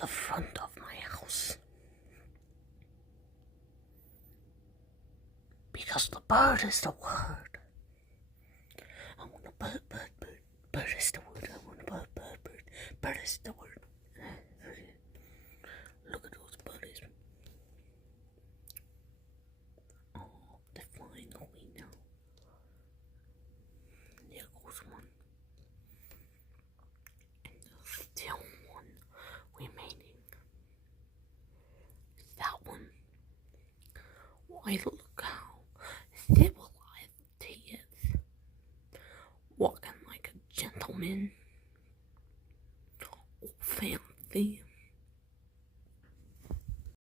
the front of my house. Because the bird is the word. I want a bird, bird, bird. Bird is the word. I want a bird, bird, bird. Bird is the word. Look at those birdies. Oh, they're flying away now. There goes one. And there's still one remaining. That one. Why, look how civilized he is. Walking like a gentleman. All fancy.